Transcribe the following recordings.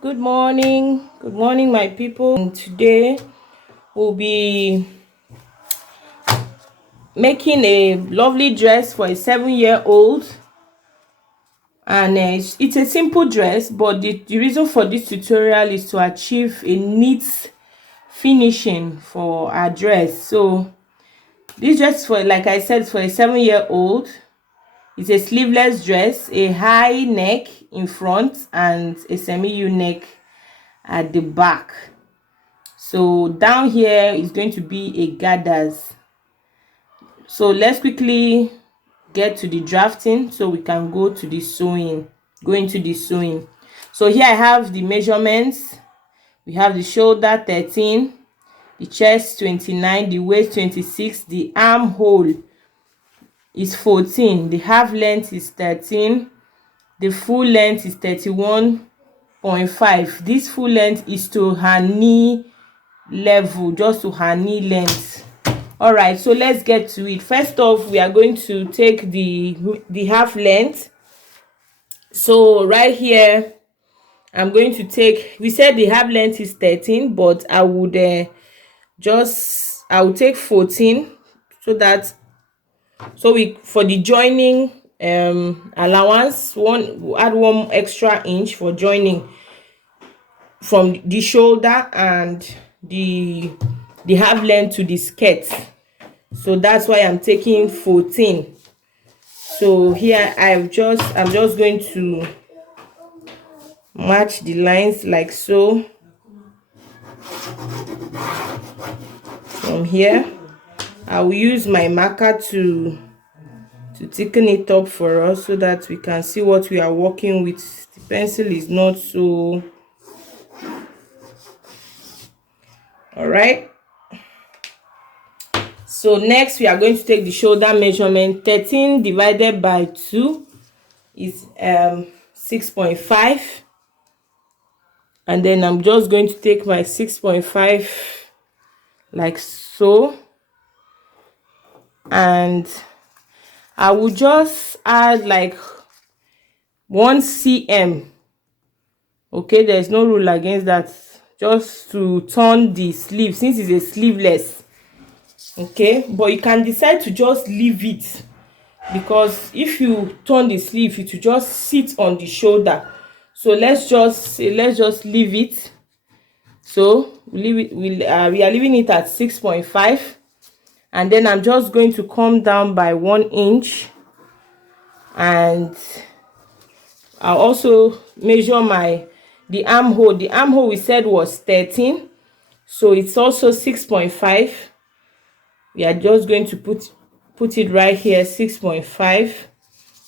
Good morning. Good morning, my people. And today we'll be making a lovely dress for a 7-year-old. And it's a simple dress, but the reason for this tutorial is to achieve a neat finishing for our dress. So this dress, for, like I said, for a 7-year-old. It's a sleeveless dress, a high neck in front and a semi-U neck at the back. So down here is going to be a gathers. So let's quickly get to the drafting so we can go into the sewing. So here I have the measurements. We have the shoulder 13, the chest 29, the waist 26, the armhole is 14, the half length is 13, the full length is 31.5. This full length is to her knee level, just to her knee length. All right, so let's get to it. First off, we are going to take the half length. So right here I'm going to take, we said the half length is 13, but I would I will take 14 so that we for the joining allowance, we'll add 1 extra inch for joining from the shoulder and the half length to the skirt. So that's why I'm taking 14. So here I'm just going to match the lines like so. From here I will use my marker to thicken it up for us so that we can see what we are working with. The pencil is not so. All right, so next we are going to take the shoulder measurement. 13 divided by 2 is 6.5, and then I'm just going to take my 6.5 like so, and I will just add like 1 cm. Okay, there's no rule against that, just to turn the sleeve since it's a sleeveless. Okay, but you can decide to just leave it, because if you turn the sleeve it will just sit on the shoulder. So let's just leave it. So we are leaving it at 6.5, and then I'm just going to come down by 1 inch, and I'll also measure the armhole. The armhole we said was 13, so it's also 6.5. We are just going to put it right here, 6.5,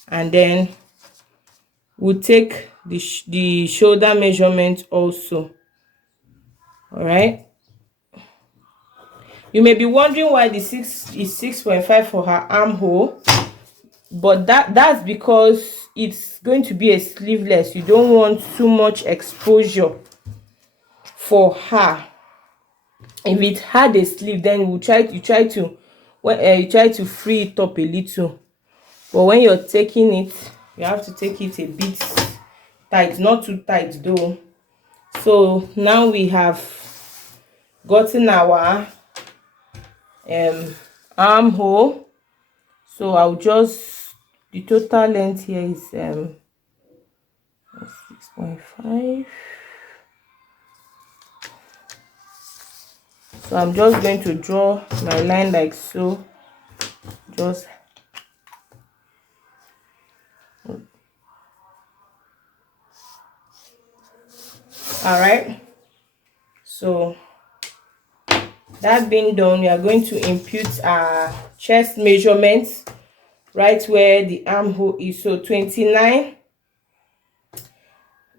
and then we'll take the shoulder measurement also. All right, you may be wondering why the 6 is 6.5 for her armhole, but that's because it's going to be a sleeveless. You don't want too much exposure for her. If it had a sleeve, then you try to free it up a little, but when you're taking it, you have to take it a bit tight, not too tight though. So now we have gotten our armhole. So I'll just, the total length here is 6.5. So I'm just going to draw my line like so. Just all right, so that being done, we are going to impute our chest measurements right where the armhole is. So 29,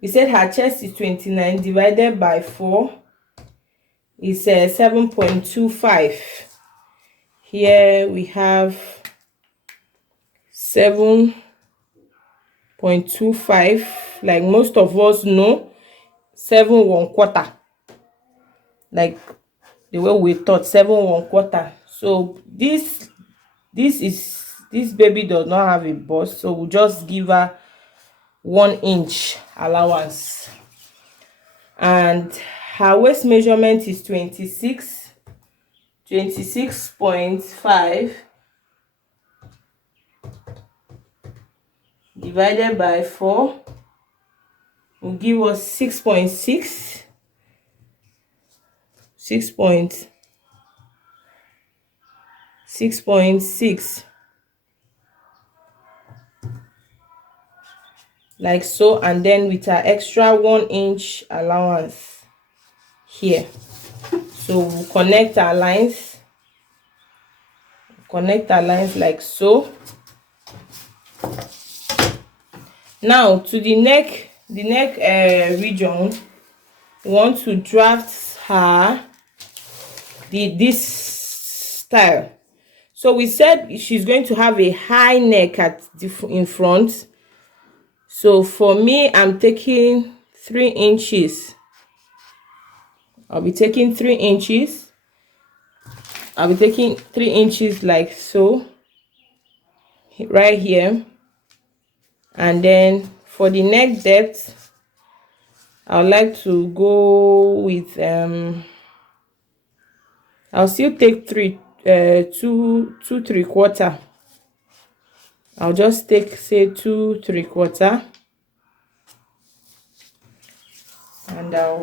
we said her chest is 29 divided by 4 is 7.25. Here we have 7.25, like most of us know, 7 1/4, like the way we thought, 7 1/4. So this baby does not have a bust, so we'll just give her 1 inch allowance. and her waist measurement is 26.5 divided by 4 will give us 6.6 like so, and then with our extra 1-inch allowance here. So we'll connect our lines like so. Now to the neck region, we want to draft her this style. So we said she's going to have a high neck in front. So for me, I'm taking 3 inches. I'll be taking 3 inches. I'll be taking 3 inches like so, right here. And then for the neck depth, I would like to go with I'll still take 2 3/4. I'll just take, say, 2 3/4, and I'll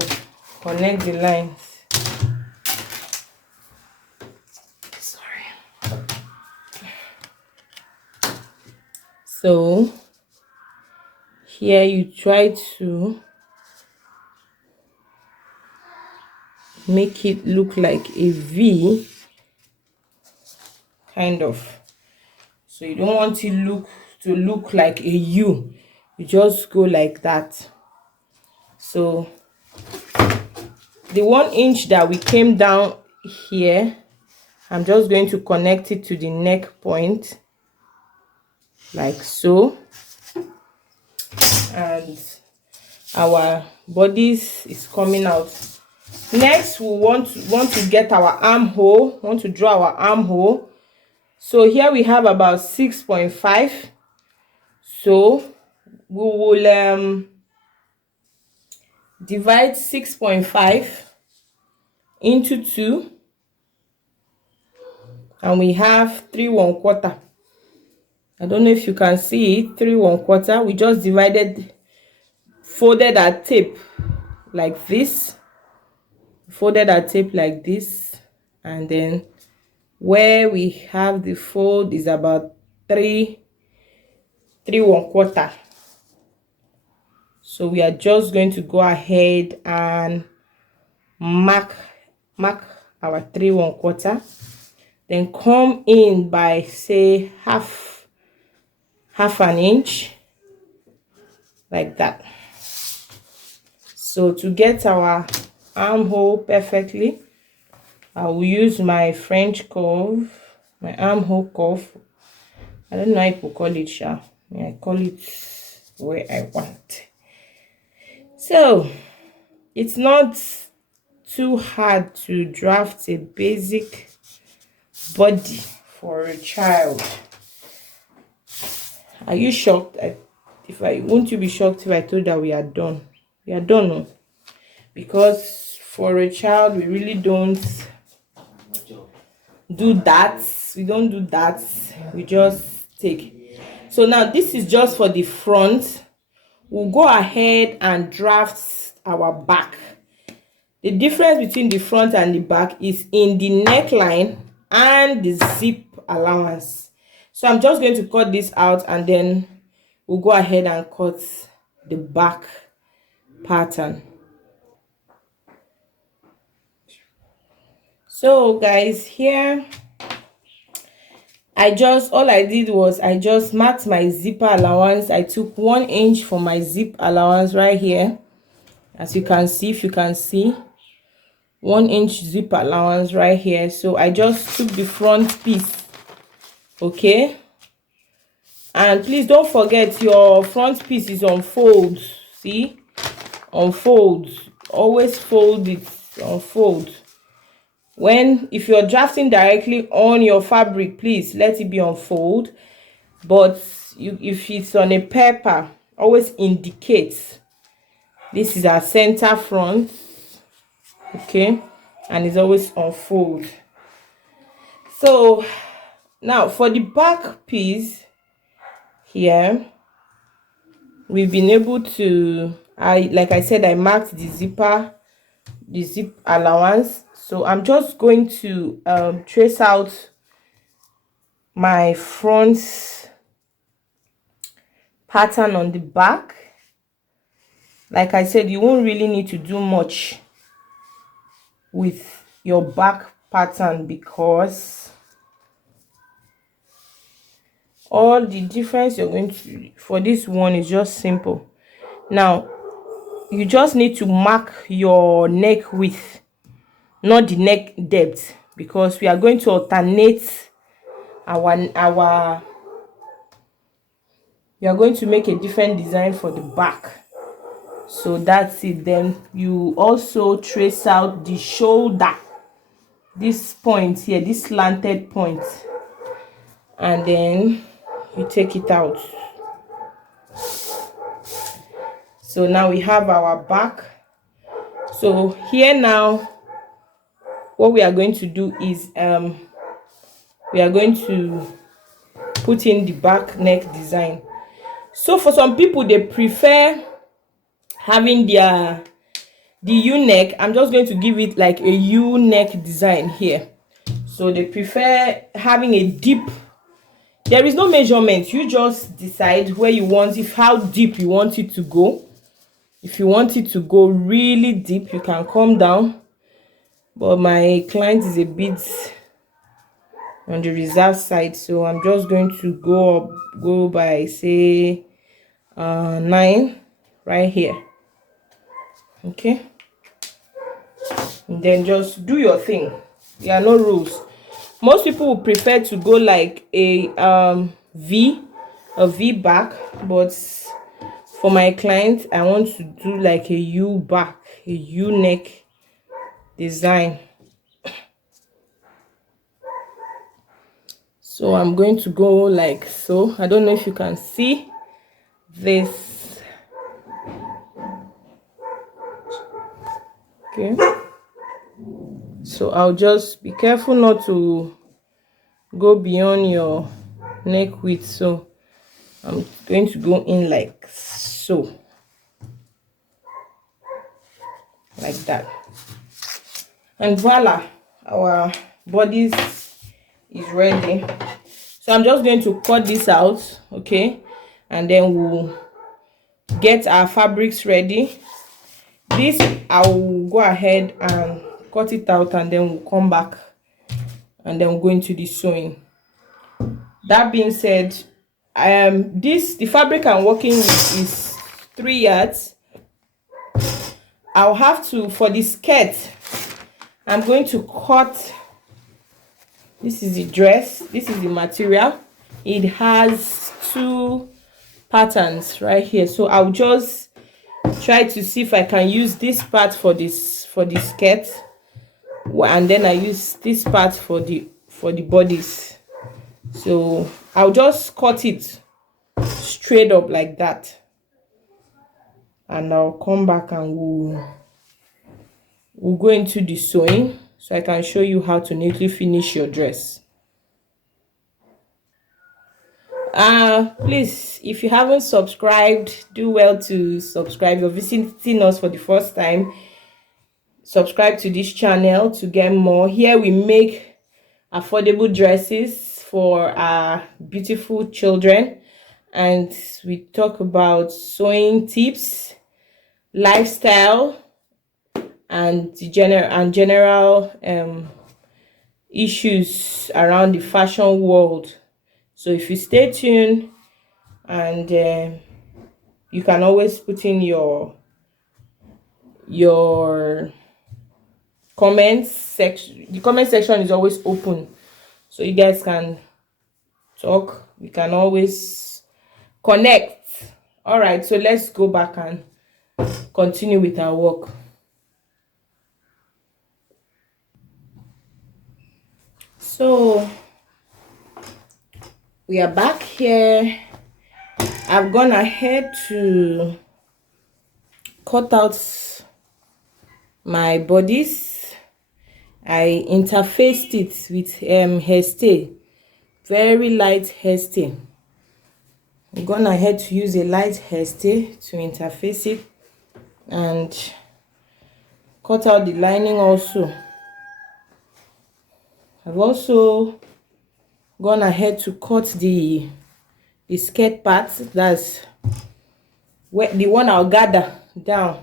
connect the lines. Sorry. So here you try to make it look like a V, kind of. So you don't want it to look like a U. You just go like that. So the 1 inch that we came down here, I'm just going to connect it to the neck point like so, and our bodice is coming out. Next, we want to get our armhole. Want to draw our armhole. So here we have about 6.5. So we will divide 6.5 into 2, and we have 3 1/4. I don't know if you can see it. 3 1/4. We just folded our tape like this. Folded our tape like this, and then where we have the fold is about 3 1/4. So we are just going to go ahead and mark our 3 1/4, then come in by, say, half an inch like that. So to get our armhole perfectly, I will use my French curve, my armhole curve. I don't know how people call it, I call it where I want. So it's not too hard to draft a basic body for a child. Are you shocked? Won't you be shocked if I told that we are done? We are done, no? Because for a child, we really don't do that. We don't do that. We just take. So now this is just for the front. We'll go ahead and draft our back. The difference between the front and the back is in the neckline and the zip allowance. So I'm just going to cut this out, and then we'll go ahead and cut the back pattern. So guys, here all I did was I just marked my zipper allowance. I took 1 inch for my zip allowance right here. As you can see, if you can see, 1 inch zip allowance right here. So I just took the front piece, okay, and please don't forget your front piece is on folds. See, on folds. Always fold it on folds. If you're drafting directly on your fabric, please let it be on fold. But if it's on a paper, always indicate This is our center front, okay, and it's always on fold. So now for the back piece here, we've been able to, like I said, I marked the zip allowance. So I'm just going to trace out my front pattern on the back. Like I said, you won't really need to do much with your back pattern because all the difference you're going to for this one is just simple. Now you just need to mark your neck width, not the neck depth, because we are going to alternate our we are going to make a different design for the back. So that's it. Then you also trace out the shoulder, this point here, this slanted point, and then you take it out. So now we have our back. So here now what we are going to do is we are going to put in the back neck design. So for some people, they prefer having the U-neck. I'm just going to give it like a U-neck design here. So they prefer having a deep, there is no measurement, you just decide where you want, how deep you want it to go. If you want it to go really deep, you can come down, but my client is a bit on the reserve side, so I'm just going to go by say 9 right here, okay, and then just do your thing. There are no rules. Most people would prefer to go like a V back, but for my client I want to do like a U back, a U neck design. So I'm going to go like so. I don't know if you can see this, okay. So I'll just be careful not to go beyond your neck width. So I'm going to go in like so, like that, and voila, our bodies is ready. So I'm just going to cut this out, okay, and then we'll get our fabrics ready. This I will go ahead and cut it out, and then we'll come back and then we'll go into the sewing. That being said, the fabric I'm working with is 3 yards. I'll have to, for the skirt, I'm going to cut. This is the dress, this is the material. It has 2 patterns right here, so I'll just try to see if I can use this part for the skirt, and then I use this part for the bodies. So I'll just cut it straight up like that, and I'll come back and we'll go into the sewing so I can show you how to neatly finish your dress. Please, if you haven't subscribed, do well to subscribe. If you're visiting us for the first time, subscribe to this channel to get more. Here we make affordable dresses for our beautiful children, and we talk about sewing tips, lifestyle, and general issues around the fashion world. So if you stay tuned, and you can always put in your comments section. The comment section is always open, so you guys can talk. We can always connect. All right, so let's go back and continue with our work. So we are back here. I've gone ahead to cut out my bodice. I interfaced it with hairstay, very light hairstay. I'm gone ahead to use a light hairstay to interface it and cut out the lining also. I've also gone ahead to cut the skirt part, that's where the one I'll gather down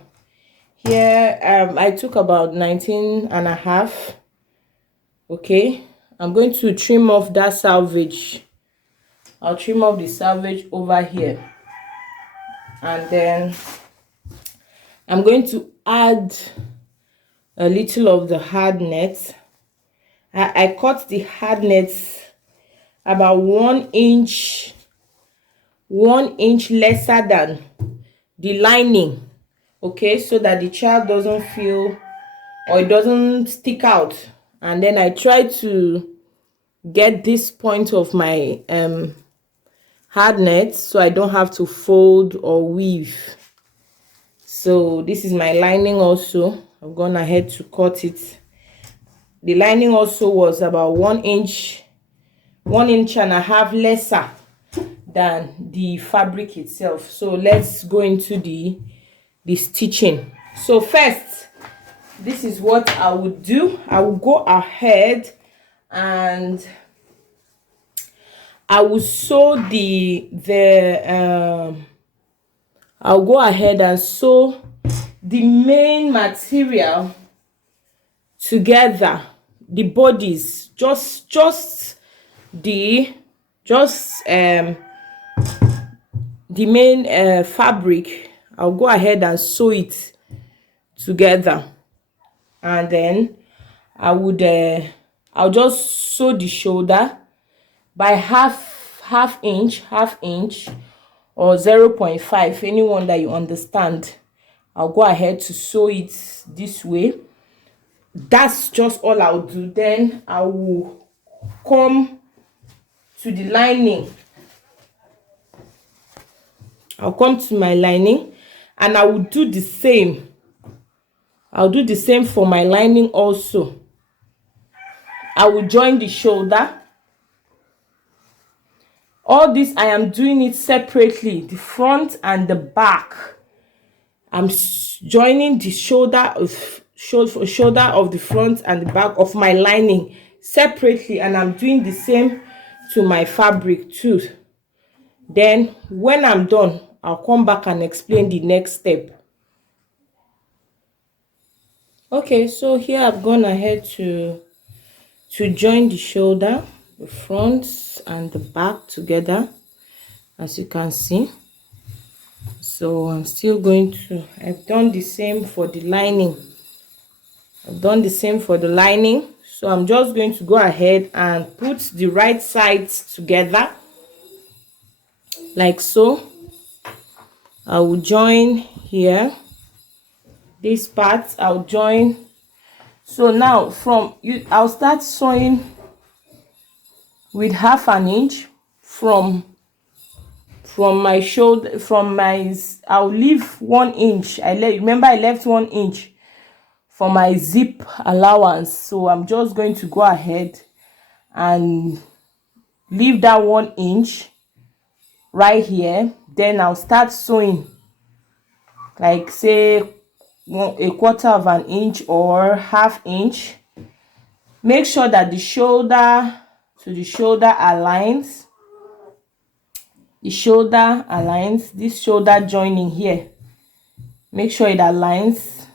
here. I took about 19.5. okay, I'm going to trim off that selvage. I'll trim off the selvage over here, and then I'm going to add a little of the hard net. I cut the hard net about 1 inch lesser than the lining, okay, so that the child doesn't feel, or it doesn't stick out. And then I try to get this point of my hard net so I don't have to fold or weave. So this is my lining also. I've gone ahead to cut it. The lining also was about 1 inch, 1.5 inches lesser than the fabric itself. So let's go into the stitching. So first, this is what I would do. I will go ahead and I will sew I'll go ahead and sew the main material together, the bodies, just the main fabric. I'll go ahead and sew it together, and then I would I'll just sew the shoulder by half inch or 0.5, anyone that you understand. I'll go ahead to sew it this way. That's just all I'll do. Then I will come to the lining. I'll come to my lining and I will do the same. I'll do the same for my lining also. I will join the shoulder. All this I am doing it separately, the front and the back. I'm joining the shoulder of the front and the back of my lining separately, and I'm doing the same to my fabric too. Then when I'm done, I'll come back and explain the next step. Okay, so here I've gone ahead to join the shoulder, the front and the back together, as you can see. So I'm still going to, I've done the same for the lining. So I'm just going to go ahead and put the right sides together like so. I will join here, this part I'll join. So now I'll start sewing with 1/2 inch from my shoulder, I'll leave 1 inch. Remember I left 1 inch for my zip allowance. So I'm just going to go ahead and leave that 1 inch right here. Then I'll start sewing, like say 1/4 inch or 1/2 inch. Make sure that the shoulder to the shoulder aligns. This shoulder joining here, make sure it aligns.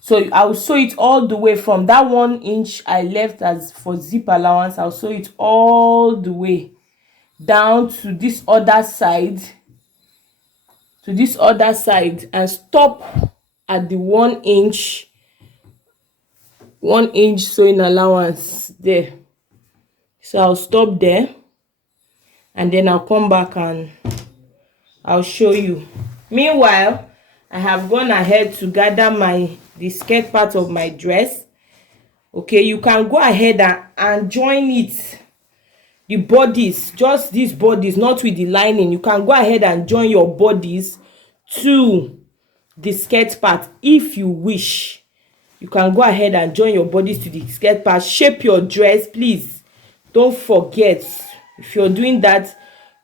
So I'll sew it all the way from that 1 inch I left as for zip allowance. I'll sew it all the way down to this other side, and stop at the 1 inch sewing allowance there. So I'll stop there, and then I'll come back and I'll show you. Meanwhile, I have gone ahead to gather the skirt part of my dress. Okay, you can go ahead and join it, the bodies, just these bodies, not with the lining. You can go ahead and join your bodies to the skirt part. If you wish, you can go ahead and join your bodies to the skirt part. Shape your dress, please. Don't forget, if you're doing that,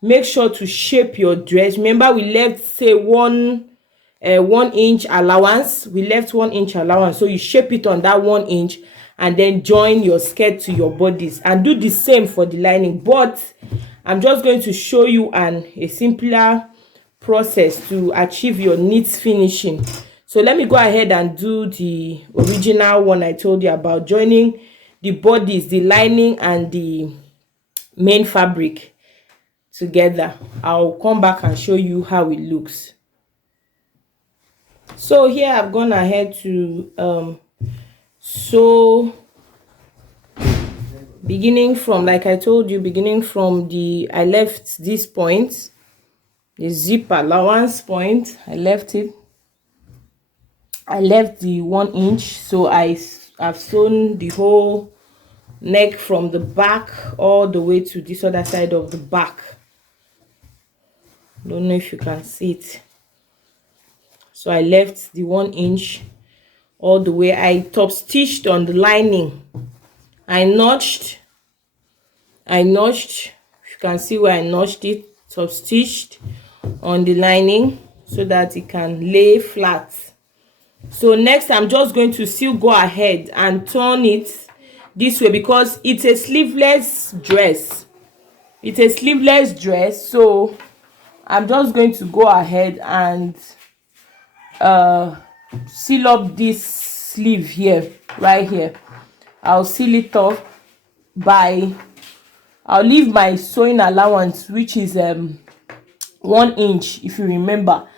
make sure to shape your dress. Remember, we left, say, 1 inch allowance. We left 1 inch allowance, so you shape it on that 1 inch and then join your skirt to your bodies, and do the same for the lining. But I'm just going to show you a simpler process to achieve your neat finishing. So let me go ahead and do the original one I told you about, joining the bodies, the lining, and the main fabric together. I'll come back and show you how it looks. So here I've gone ahead to sew, beginning from, like I told you, beginning from I left this point, the zip allowance point. I left the 1 inch, so I've sewn the whole neck from the back all the way to this other side of the back. Don't know if you can see it. So I left the 1 inch all the way. I top stitched on the lining. I notched. If you can see where I notched it, top stitched on the lining so that it can lay flat. So next, I'm just going to still go ahead and turn it this way, because it's a sleeveless dress. So I'm just going to go ahead and seal up this sleeve here, right here. I'll seal it up by, I'll leave my sewing allowance, which is 1 inch, if you remember,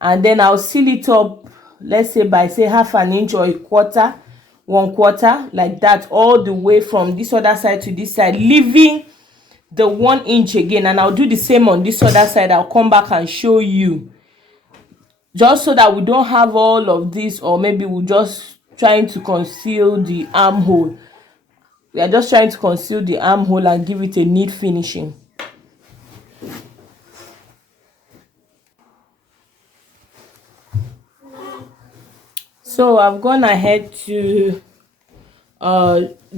and then I'll seal it up, let's say by, say, half an inch or 1/4, like that, all the way from this other side to this side, leaving the 1 inch again. And I'll do the same on this other side. I'll come back and show you, just so that we don't have all of this, or maybe we're just trying to conceal the armhole. We are just trying to conceal the armhole and give it a neat finishing. So I've gone ahead to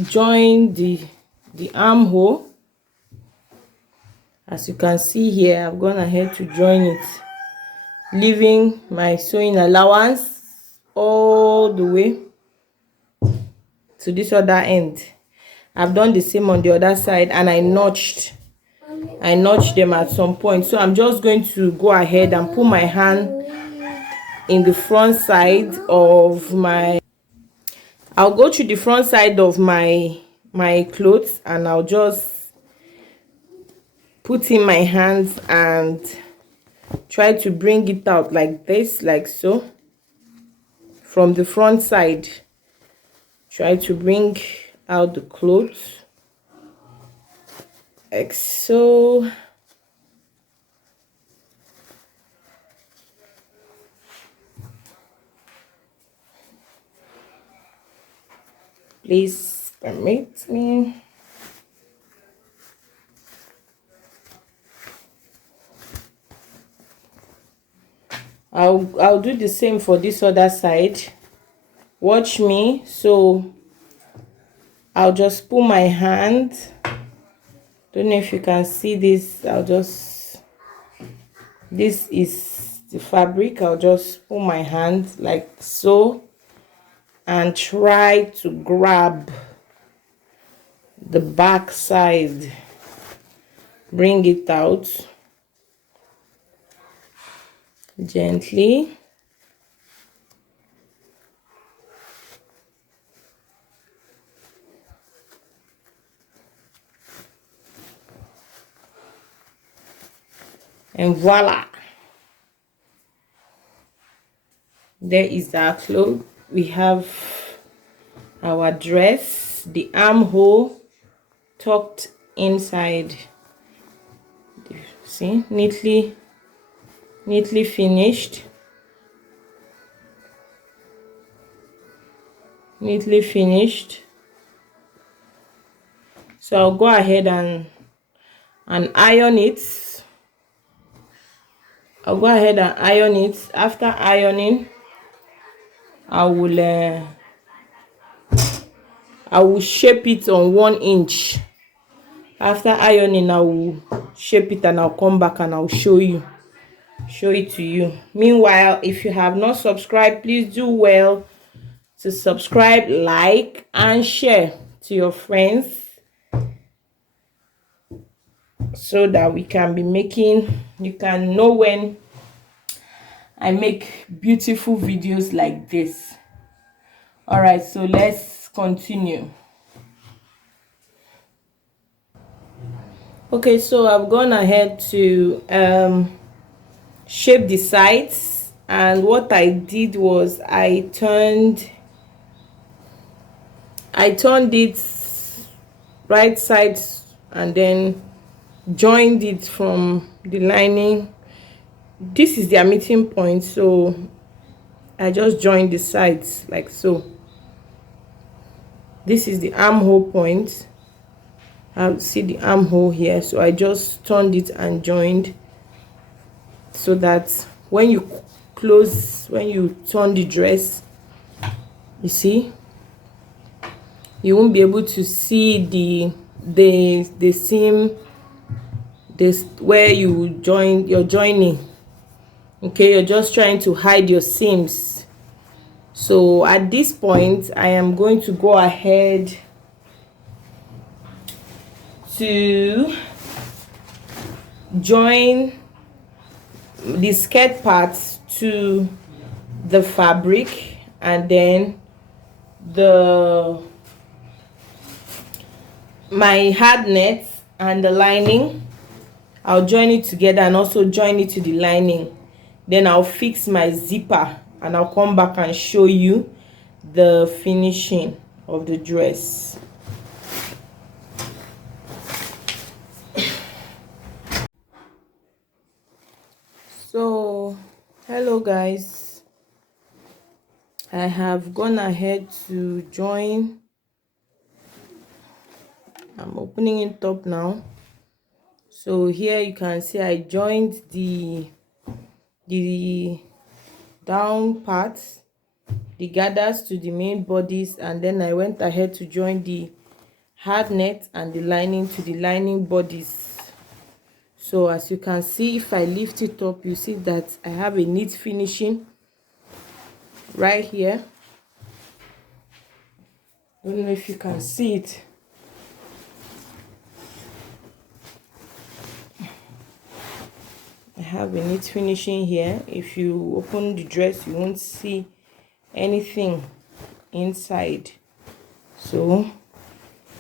join the armhole. As you can see here, I've gone ahead to join it, leaving my sewing allowance all the way to this other end. I've done the same on the other side, and I notched them at some point. So I'm just going to go ahead and put my hand in the front side of my, I'll go to the front side of my clothes, and I'll just put in my hands and try to bring it out like this, like so, from the front side. Try to bring out the clothes like so. Please permit me. I'll do the same for this other side. Watch me. So I'll just pull my hand. Don't know if you can see this. This is the fabric. I'll just pull my hand like so and try to grab the back side, bring it out gently. And voila, there is our cloth. We have our dress, the armhole tucked inside. See, neatly finished. So I'll go ahead and iron it. After ironing, I will shape it on 1 inch. After ironing, I will shape it and I'll come back and I'll show it to you. Meanwhile, if you have not subscribed, please do well to subscribe, like, and share to your friends so that we can be making, you can know when I make beautiful videos like this. All right, so let's continue. Okay, so I've gone ahead to shape the sides, and what I did was I turned it right sides and then joined it from the lining. This is their meeting point, so I just joined the sides like so. This is the armhole point. I see the armhole here, so I just turned it and joined, so that when you turn the dress, you see, you won't be able to see the seam, this where you're joining. Okay, you're just trying to hide your seams. So at this point, I am going to go ahead to join the skirt parts to the fabric, and then my hard net and the lining, I'll join it together and also join it to the lining. Then I'll fix my zipper and I'll come back and show you the finishing of the dress. So hello guys, I have gone ahead to join. I'm opening it up now. So here you can see I joined the down parts, the gathers to the main bodies, and then I went ahead to join the hard net and the lining to the lining bodies. So as you can see, if I lift it up, you see that I have a neat finishing right here. I don't know if you can see it. I have a neat finishing here. If you open the dress, you won't see anything inside. So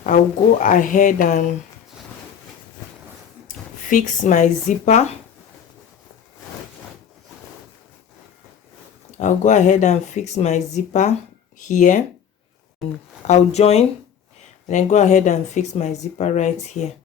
I'll go ahead and fix my zipper. I'll go ahead and fix my zipper here. I'll join, then go ahead and fix my zipper right here.